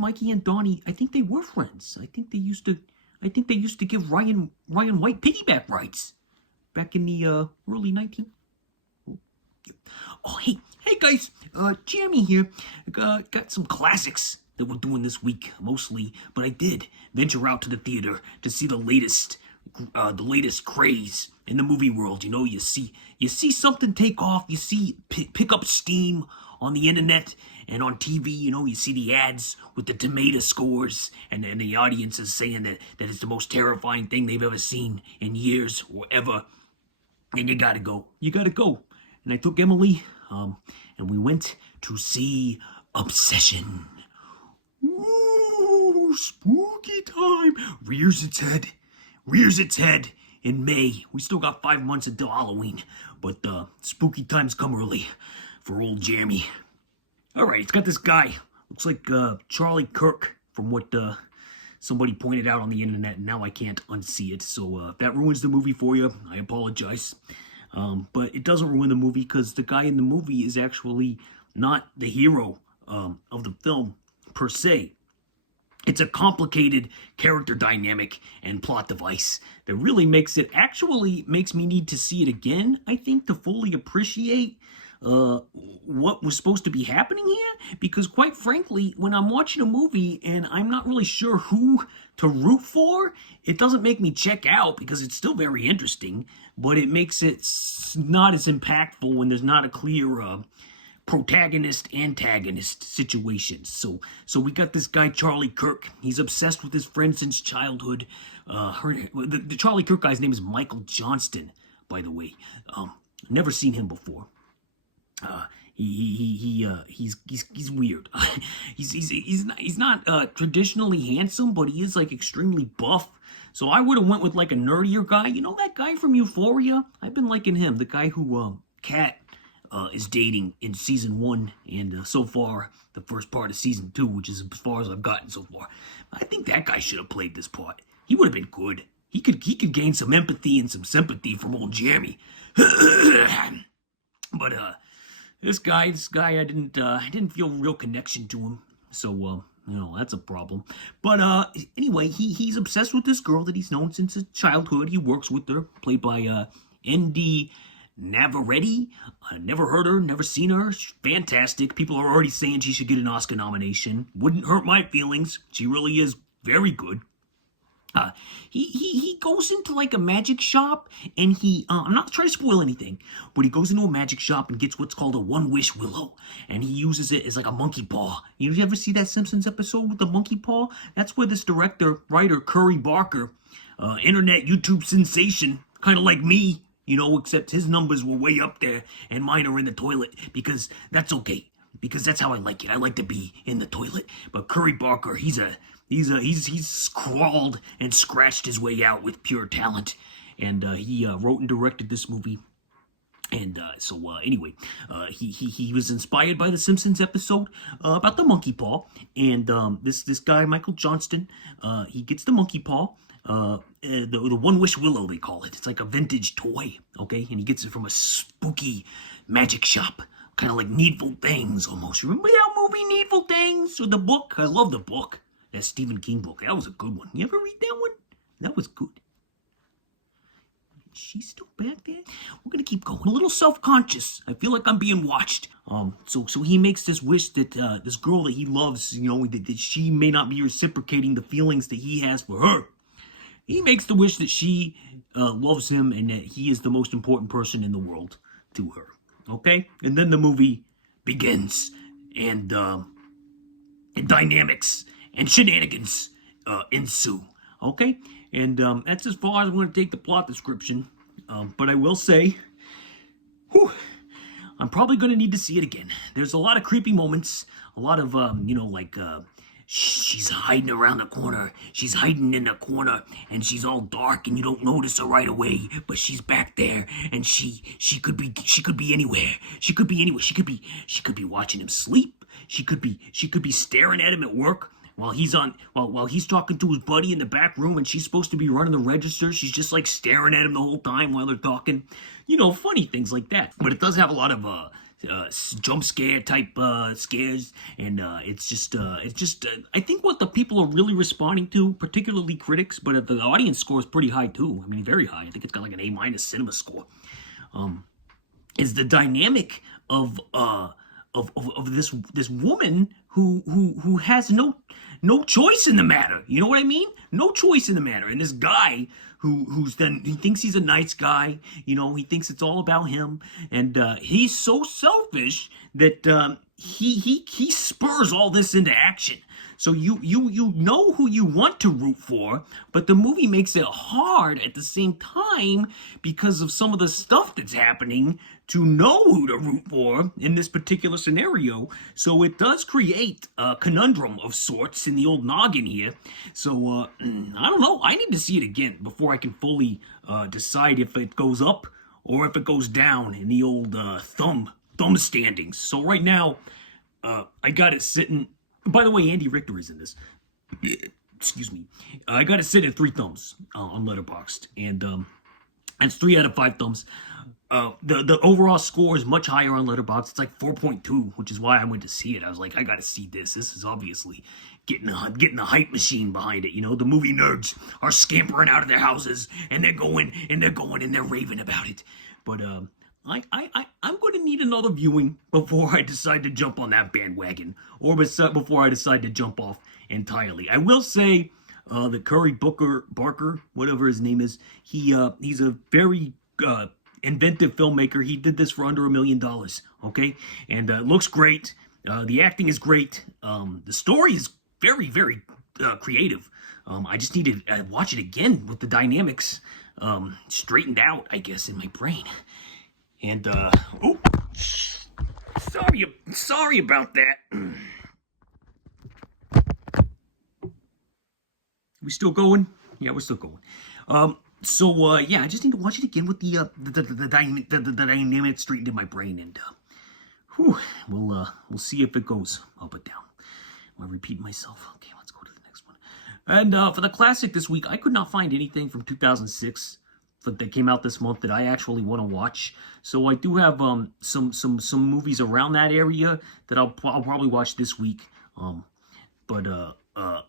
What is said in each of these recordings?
Mikey and Donnie, I think they were friends. I think they used to give Ryan White piggyback rides back in the early 19. Oh, hey guys, Jeremy here. Got some classics that we're doing this week, mostly, but I did venture out to the theater to see the latest craze in the movie world. You know, you see something take off, you see pick up steam on the internet and on TV. You know, you see the ads with the tomato scores, and the audience is saying that it's the most terrifying thing they've ever seen in years or ever. And you gotta go. And I took Emily, and we went to see Obsession. Ooh, spooky time. Rears its head in May. We still got 5 months until Halloween, but spooky times come early for old Jeremy. All right, it's got this guy. Looks like Charlie Kirk from what somebody pointed out on the internet, and now I can't unsee it. So if that ruins the movie for you, I apologize. But it doesn't ruin the movie because the guy in the movie is actually not the hero of the film per se. It's a complicated character dynamic and plot device that really makes me need to see it again, I think, to fully appreciate what was supposed to be happening here. Because quite frankly, when I'm watching a movie and I'm not really sure who to root for, it doesn't make me check out because it's still very interesting, but it makes it not as impactful when there's not a clear protagonist-antagonist situation. So we got this guy, Charlie Kirk. He's obsessed with his friend since childhood. The Charlie Kirk guy's name is Michael Johnston, by the way. Never seen him before. He's weird. he's not traditionally handsome, but he is like extremely buff. So I would have went with like a nerdier guy. You know that guy from Euphoria? I've been liking him. The guy who Kat is dating in season 1, and so far the first part of season 2, which is as far as I've gotten so far. I think that guy should have played this part. He would have been good. He could gain some empathy and some sympathy from old Jeremy. But this guy, I didn't feel real connection to him. So that's a problem. But anyway, he's obsessed with this girl that he's known since his childhood. He works with her, played by N.D. Navarrete. Never heard her, never seen her. She's fantastic. People are already saying she should get an Oscar nomination. Wouldn't hurt my feelings. She really is very good. He goes into like a magic shop, and I'm not trying to spoil anything, but he goes into a magic shop and gets what's called a one-wish willow, and he uses it as like a monkey paw. You ever see that Simpsons episode with the monkey paw? That's where this writer, Corey Barker, internet YouTube sensation, kind of like me, except his numbers were way up there and mine are in the toilet, because that's okay, because that's how I like it. I like to be in the toilet. But Corey Barker, he's crawled and scratched his way out with pure talent, and he wrote and directed this movie. And anyway, he was inspired by the Simpsons episode about the monkey paw, and this guy Michael Johnston, he gets the monkey paw, the one-wish willow they call it. It's like a vintage toy, okay, and he gets it from a spooky magic shop. Kind of like Needful Things, almost. Remember that movie, Needful Things? Or the book? I love the book. That Stephen King book. That was a good one. You ever read that one? That was good. Is she still back there? We're going to keep going. A little self-conscious. I feel like I'm being watched. So he makes this wish that this girl that he loves, that she may not be reciprocating the feelings that he has for her. He makes the wish that she loves him and that he is the most important person in the world to her. Okay? And then the movie begins, and dynamics and shenanigans ensue. Okay? And that's as far as I'm going to take the plot description. But I will say, I'm probably going to need to see it again. There's a lot of creepy moments, a lot of, she's hiding around the corner. She's hiding in the corner, and she's all dark, and you don't notice her right away. But she's back there, and she could be anywhere. She could be anywhere. She could be watching him sleep. She could be staring at him at work while he's talking to his buddy in the back room, and she's supposed to be running the register. She's just like staring at him the whole time while they're talking. Funny things like that. But it does have a lot of jump scare type scares, and it's just I think what the people are really responding to, particularly critics, but the audience score is pretty high too. I mean, very high. I think it's got like an A- cinema score. Is the dynamic of this woman who has no choice in the matter. You know what I mean? No choice in the matter. And this guy who's then, he thinks he's a nice guy. You know, he thinks it's all about him, and he's so selfish that he spurs all this into action. So you know who you want to root for, but the movie makes it hard at the same time because of some of the stuff that's happening to know who to root for in this particular scenario. So it does create a conundrum of sorts in the old noggin here. So I don't know. I need to see it again before I can fully decide if it goes up or if it goes down in the old thumb standings. So right now, I got it sitting. By the way, Andy Richter is in this. Excuse me. I got it sitting at 3 thumbs on Letterboxd, and it's 3 out of 5 thumbs. The overall score is much higher on Letterboxd. It's like 4.2, which is why I went to see it. I was like, I got to see this. This is obviously getting the hype machine behind it. You know, the movie nerds are scampering out of their houses, and they're going and they're raving about it. But I'm going to need another viewing before I decide to jump on that bandwagon, or before I decide to jump off entirely. I will say that Curry Barker, whatever his name is, he's a very inventive filmmaker. He did this for under $1 million, okay? And it looks great. The acting is great. The story is very, very creative. I just need to watch it again with the dynamics straightened out, I guess, in my brain. And, oh, sorry about that. We still going? Yeah, we're still going. Yeah, I just need to watch it again with the dynamic straightened in my brain, and we'll see if it goes up or down. Am I repeating myself? Okay, let's go to the next one. And for the classic this week, I could not find anything from 2006 that came out this month that I actually want to watch. So I do have some movies around that area that I'll probably watch this week. But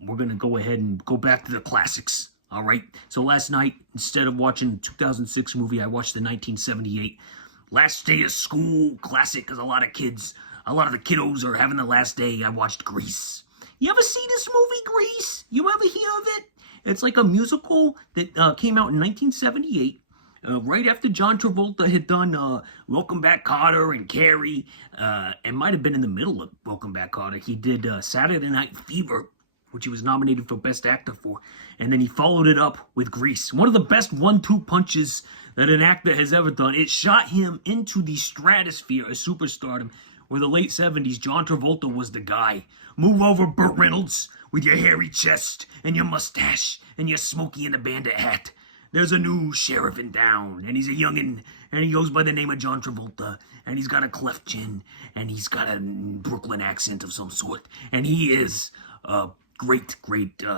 we're gonna go ahead and go back to the classics. All right. So last night, instead of watching the 2006 movie, I watched the 1978 Last Day of School classic, because a lot of the kiddos are having the last day. I watched Grease. You ever see this movie, Grease? You ever hear of it? It's like a musical that came out in 1978, right after John Travolta had done Welcome Back, Kotter and Carrie, and might have been in the middle of Welcome Back, Kotter. He did Saturday Night Fever, which he was nominated for Best Actor for, and then he followed it up with Grease. One of the best 1-2 punches that an actor has ever done. It shot him into the stratosphere of superstardom, where the late 70s, John Travolta was the guy. Move over, Burt Reynolds, with your hairy chest and your mustache and your Smokey and the Bandit hat. There's a new sheriff in town, and he's a youngin', and he goes by the name of John Travolta, and he's got a cleft chin, and he's got a Brooklyn accent of some sort, and he is a great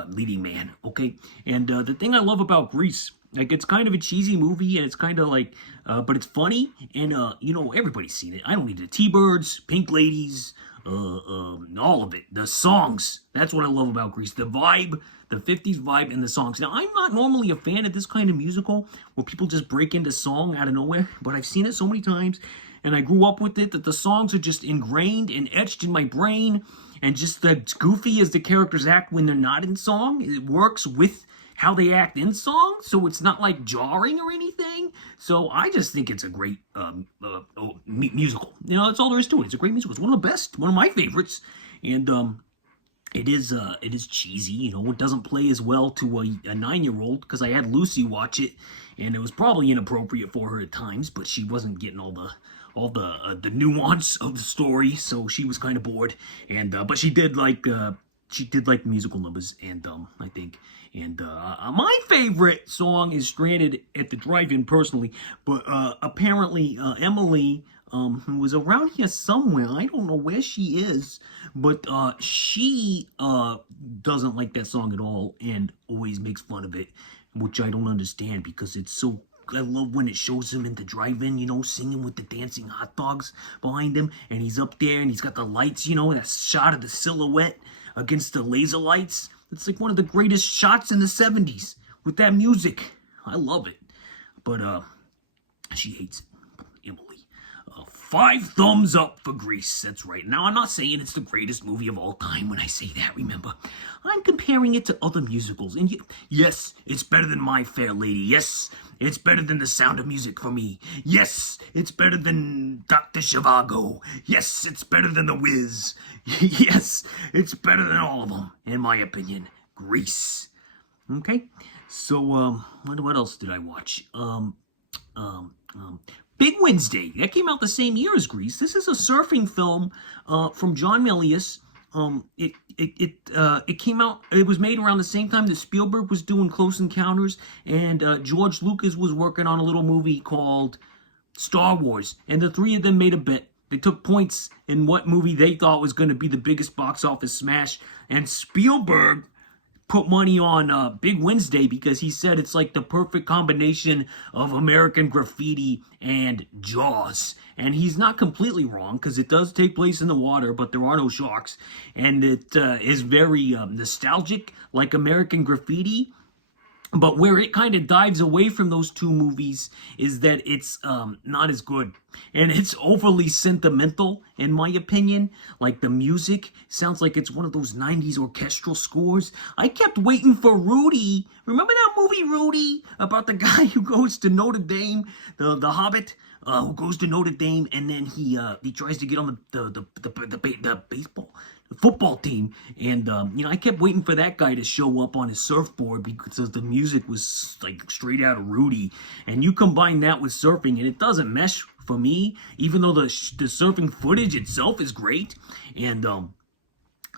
leading man, okay? And the thing I love about Grease, like, it's kind of a cheesy movie, and it's kind of like, but it's funny, and, everybody's seen it. I don't need it. T-Birds, Pink Ladies, all of it. The songs, that's what I love about Grease. The vibe, the 50s vibe, and the songs. Now, I'm not normally a fan of this kind of musical, where people just break into song out of nowhere, but I've seen it so many times, and I grew up with it, that the songs are just ingrained and etched in my brain, and just as goofy as the characters act when they're not in song, it works with how they act in song, so it's not like jarring or anything. So I just think it's a great musical. That's all there is to it. It's a great musical. It's one of the best, one of my favorites, and it is cheesy. It doesn't play as well to a 9-year-old, because I had Lucy watch it, and it was probably inappropriate for her at times, but she wasn't getting all the nuance of the story, so she was kind of bored. And but she did like the musical numbers, and I think. And my favorite song is Stranded at the Drive-In, personally, but apparently Emily, who was around here somewhere, I don't know where she is, but she doesn't like that song at all, and always makes fun of it, which I don't understand, because it's so love when it shows him in the drive-in, you know, singing with the dancing hot dogs behind him, and he's up there and he's got the lights, you know, that shot of the silhouette against the laser lights. It's like one of the greatest shots in the 70s with that music. I love it. But she hates it, Emily. 5 thumbs up for Grease. That's right. Now, I'm not saying it's the greatest movie of all time when I say that, remember. I'm comparing it to other musicals. And yes, it's better than My Fair Lady. Yes, it's better than The Sound of Music for me. Yes, it's better than Dr. Zhivago. Yes, it's better than The Wiz. Yes, it's better than all of them, in my opinion. Grease. Okay? So, what else did I watch? Big Wednesday. That came out the same year as Grease. This is a surfing film from John Milius. It came out. It was made around the same time that Spielberg was doing Close Encounters, and George Lucas was working on a little movie called Star Wars. And the three of them made a bet. They took points in what movie they thought was going to be the biggest box office smash, and Spielberg put money on Big Wednesday because he said it's like the perfect combination of American Graffiti and Jaws. And he's not completely wrong because it does take place in the water, but there are no sharks. And it is very nostalgic, like American Graffiti. But where it kind of dives away from those two movies is that it's not as good. And it's overly sentimental, in my opinion. Like, the music sounds like it's one of those 90s orchestral scores. I kept waiting for Rudy. Remember that movie, Rudy? About the guy who goes to Notre Dame, the Hobbit, who goes to Notre Dame, and then he tries to get on the football team, and I kept waiting for that guy to show up on his surfboard because the music was like straight out of Rudy, and you combine that with surfing, and it doesn't mesh for me, even though the surfing footage itself is great, and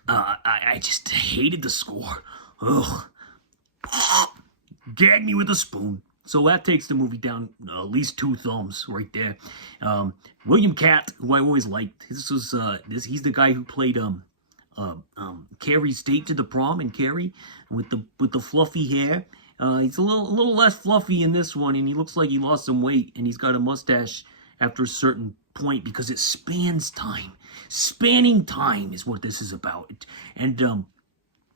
I just hated the score. Ugh. Gag me with a spoon. So that takes the movie down at least 2 thumbs right there. William Catt, who I always liked, he's the guy who played Carrie's date to the prom in Carrie with the fluffy hair. He's a little less fluffy in this one, and he looks like he lost some weight, and he's got a mustache after a certain point because it spans time. Spanning time is what this is about, and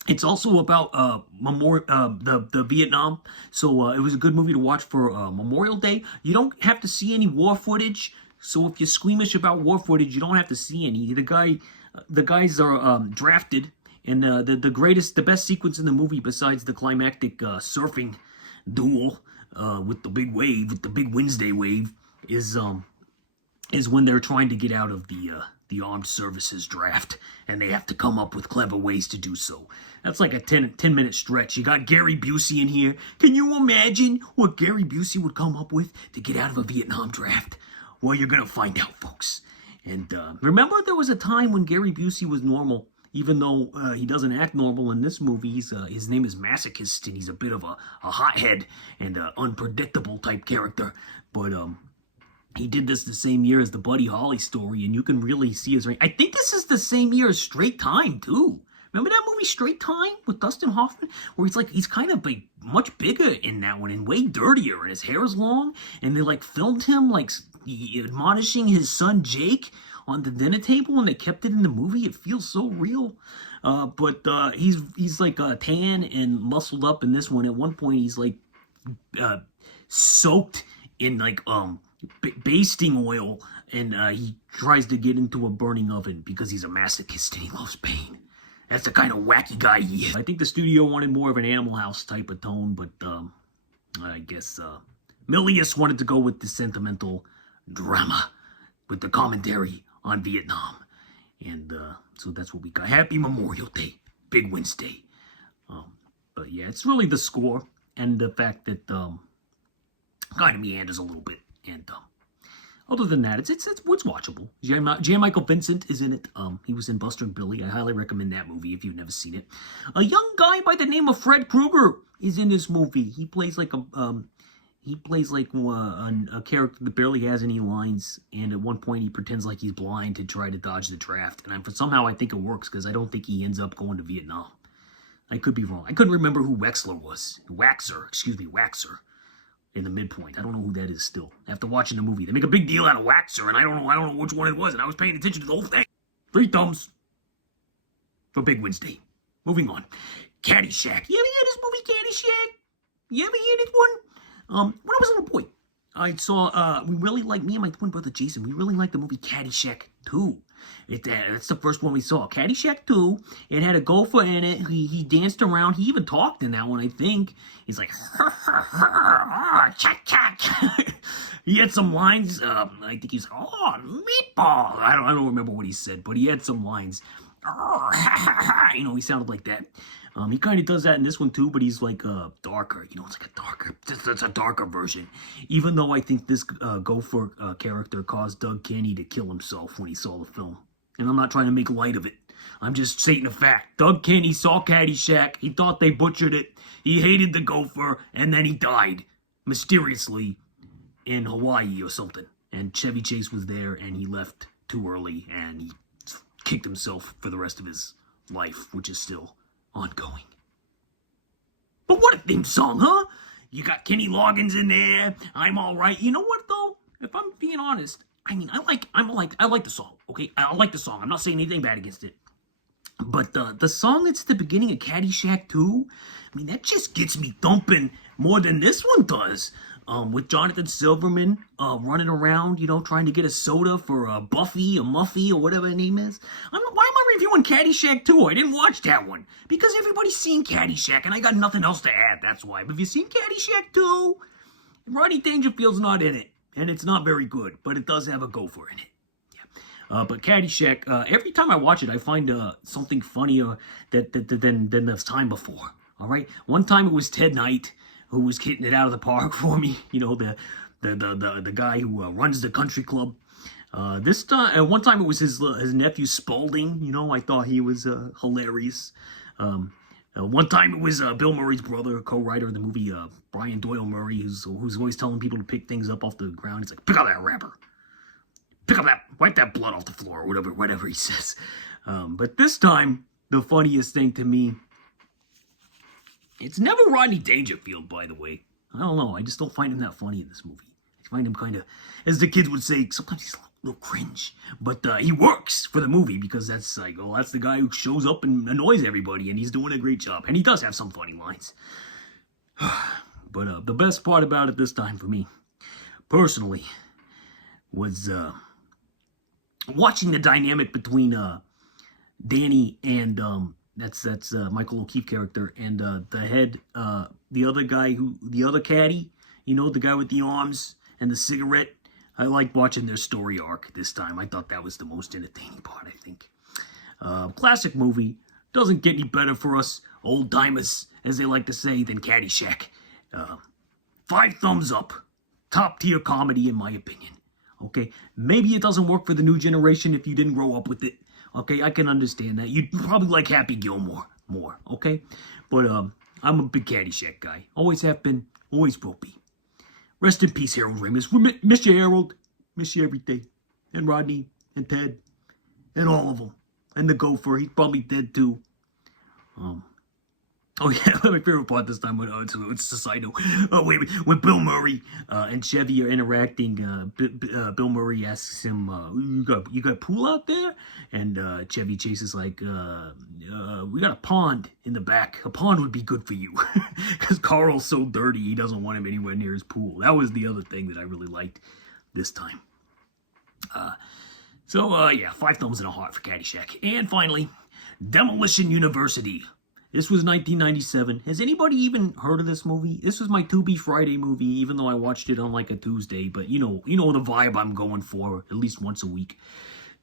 it's also about the Vietnam. So it was a good movie to watch for Memorial Day. You don't have to see any war footage. So if you're squeamish about war footage, you don't have to see any. The guys are drafted, and the best sequence in the movie, besides the climactic surfing duel with the big wave, with the big Wednesday wave, is when they're trying to get out of the armed services draft, and they have to come up with clever ways to do so. That's like a 10-minute stretch. You got Gary Busey in here. Can you imagine what Gary Busey would come up with to get out of a Vietnam draft? Well, you're going to find out, folks. And remember, there was a time when Gary Busey was normal, even though he doesn't act normal in this movie. His name is Masochist, and he's a bit of a hothead and an unpredictable type character. But he did this the same year as the Buddy Holly story, and you can really see his range. I think this is the same year as Straight Time, too. Remember that movie Straight Time with Dustin Hoffman? Where he's kind of like much bigger in that one and way dirtier, and his hair is long, and they filmed him admonishing his son Jake on the dinner table, and they kept it in the movie. It feels so real. But he's like tan and muscled up in this one. At one point, he's soaked in basting oil, and he tries to get into a burning oven because he's a masochist and he loves pain. That's the kind of wacky guy he is. I think the studio wanted more of an Animal House type of tone, but I guess Milius wanted to go with the sentimental drama with the commentary on Vietnam. And so that's what we got. Happy Memorial Day. Big Wednesday. But yeah, it's really the score and the fact that kind of meanders a little bit. And other than that, it's watchable. J. Michael Vincent is in it. He was in Buster and Billy. I highly recommend that movie if you've never seen it. A young guy by the name of Fred Krueger is in this movie. He plays like a character that barely has any lines, and at one point he pretends like he's blind to try to dodge the draft. And somehow I think it works because I don't think he ends up going to Vietnam. I could be wrong. I couldn't remember who Waxer was. Waxer. in the midpoint. I don't know who that is still. After watching the movie, they make a big deal out of Waxer, and I don't know which one it was, and I was paying attention to the whole thing. 3 thumbs for Big Wednesday. Moving on. Caddyshack. You ever hear this movie, Caddyshack? You ever hear this one? When I was a little boy, I saw, me and my twin brother Jason, we really liked the movie Caddyshack 2. That's the first one we saw. Caddyshack 2. It had a gopher in it. He danced around. He even talked in that one, I think. He's like, he had some lines. I think he's like, oh, meatball. I don't remember what he said, but he had some lines. He sounded like that. He kind of does that in this one too, but he's like darker. It's like it's a darker version. Even though I think this gopher character caused Doug Kenny to kill himself when he saw the film. And I'm not trying to make light of it. I'm just stating a fact. Doug Kenny saw Caddyshack. He thought they butchered it. He hated the gopher, and then he died mysteriously in Hawaii or something. And Chevy Chase was there, and he left too early, and he kicked himself for the rest of his life, which is still ongoing. But what a theme song, huh? You got Kenny Loggins in there. I'm all right. You know what though? If I'm being honest, I like the song. Okay, I like the song. I'm not saying anything bad against it. But the song that's at the beginning of Caddyshack 2, that just gets me thumping more than this one does. With Jonathan Silverman running around, trying to get a soda for Buffy or Muffy or whatever her name is. Why am I reviewing Caddyshack 2? I didn't watch that one. Because everybody's seen Caddyshack, and I got nothing else to add, that's why. But if you've seen Caddyshack 2, Rodney Dangerfield's not in it. And it's not very good, but it does have a gopher in it. Yeah. But Caddyshack, every time I watch it, I find something funnier than the time before. All right? One time it was Ted Knight, who was hitting it out of the park for me. The guy who runs the country club. This time, one time it was his nephew Spaulding. I thought he was hilarious. One time it was Bill Murray's brother, co-writer of the movie, Brian Doyle Murray, who's always telling people to pick things up off the ground. He's like, pick up that wrapper. Wipe that blood off the floor, or whatever he says. But this time, the funniest thing to me, it's never Rodney Dangerfield, by the way. I don't know. I just don't find him that funny in this movie. I find him kind of, as the kids would say, sometimes he's a little cringe. But he works for the movie because that's the guy who shows up and annoys everybody, and he's doing a great job. And he does have some funny lines. But the best part about it this time for me, personally, was watching the dynamic between Danny and that's Michael O'Keefe character, and the head, the other caddy, the guy with the arms and the cigarette. I liked watching their story arc this time. I thought that was the most entertaining part, I think. Classic movie. Doesn't get any better for us old timers, as they like to say, than Caddyshack. 5 thumbs up. Top tier comedy, in my opinion. Okay, maybe it doesn't work for the new generation if you didn't grow up with it. Okay, I can understand that. You'd probably like Happy Gilmore more, okay? But I'm a big Caddyshack guy. Always have been, always will be. Rest in peace, Harold Ramis. We miss you, Harold. Miss you every day. And Rodney, and Ted, and all of them. And the gopher, he's probably dead too. Oh yeah, my favorite part this time, it's a side note. When Bill Murray and Chevy are interacting, Bill Murray asks him, you got a pool out there? And Chevy Chase is like, we got a pond in the back. A pond would be good for you. Because Carl's so dirty, he doesn't want him anywhere near his pool. That was the other thing that I really liked this time. Yeah, 5 thumbs and a heart for Caddyshack. And finally, Demolition University. This was 1997. Has anybody even heard of this movie? This was my To Be Friday movie, even though I watched it on like a Tuesday. But you know the vibe I'm going for, at least once a week.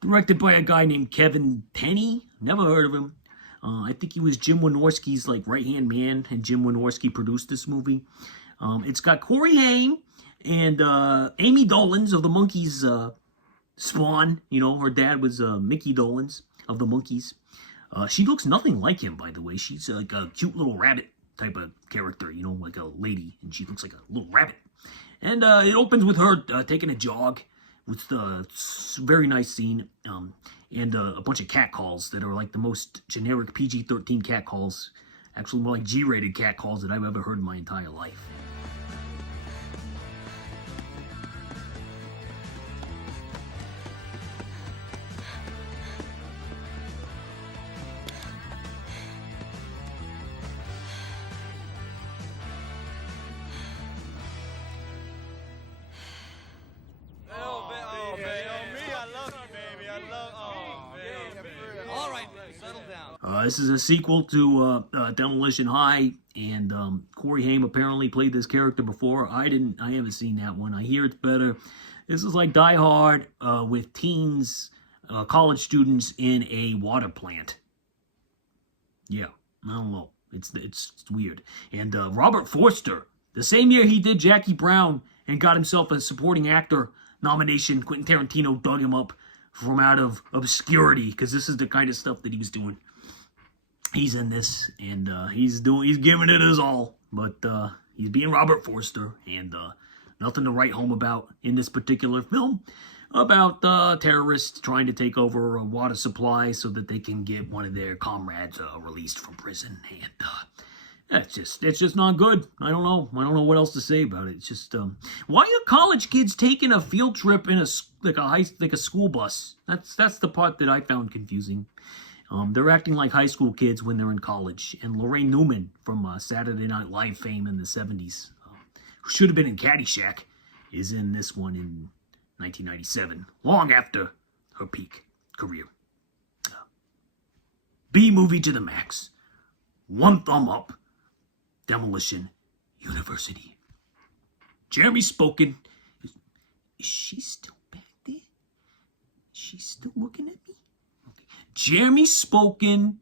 Directed by a guy named Kevin Tenney. Never heard of him. I think he was Jim Wynorski's like right-hand man, and Jim Wynorski produced this movie. It's got Corey Haim and Amy Dolenz of the Monkees spawn. Her dad was Mickey Dolenz of the Monkees. She looks nothing like him, by the way. She's like a cute little rabbit type of character, like a lady, and she looks like a little rabbit. And it opens with her taking a jog, with a very nice scene, and a bunch of catcalls that are like the most generic PG-13 catcalls, actually more like G-rated catcalls that I've ever heard in my entire life. This is a sequel to Demolition High, and Corey Haim apparently played this character before. I haven't seen that one. I hear it's better. This is like Die Hard with teens, college students in a water plant. Yeah, I don't know. It's weird. And Robert Forster, the same year he did Jackie Brown and got himself a supporting actor nomination, Quentin Tarantino dug him up from out of obscurity, because this is the kind of stuff that he was doing. He's in this, and he's giving it his all, but he's being Robert Forster, and nothing to write home about in this particular film about terrorists trying to take over a water supply so that they can get one of their comrades released from prison, and it's just not good. I don't know what else to say about it. It's just why are college kids taking a field trip in a school bus? That's the part that I found confusing. They're acting like high school kids when they're in college. And Lorraine Newman from Saturday Night Live fame in the 70s, who should have been in Caddyshack, is in this one in 1997, long after her peak career. B movie to the max. One thumb up. Demolition University. Jeremy Spoken. Is she still back there? She's still looking at me? Jeremy Spoken,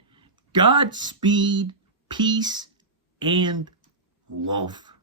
Godspeed, peace, and love.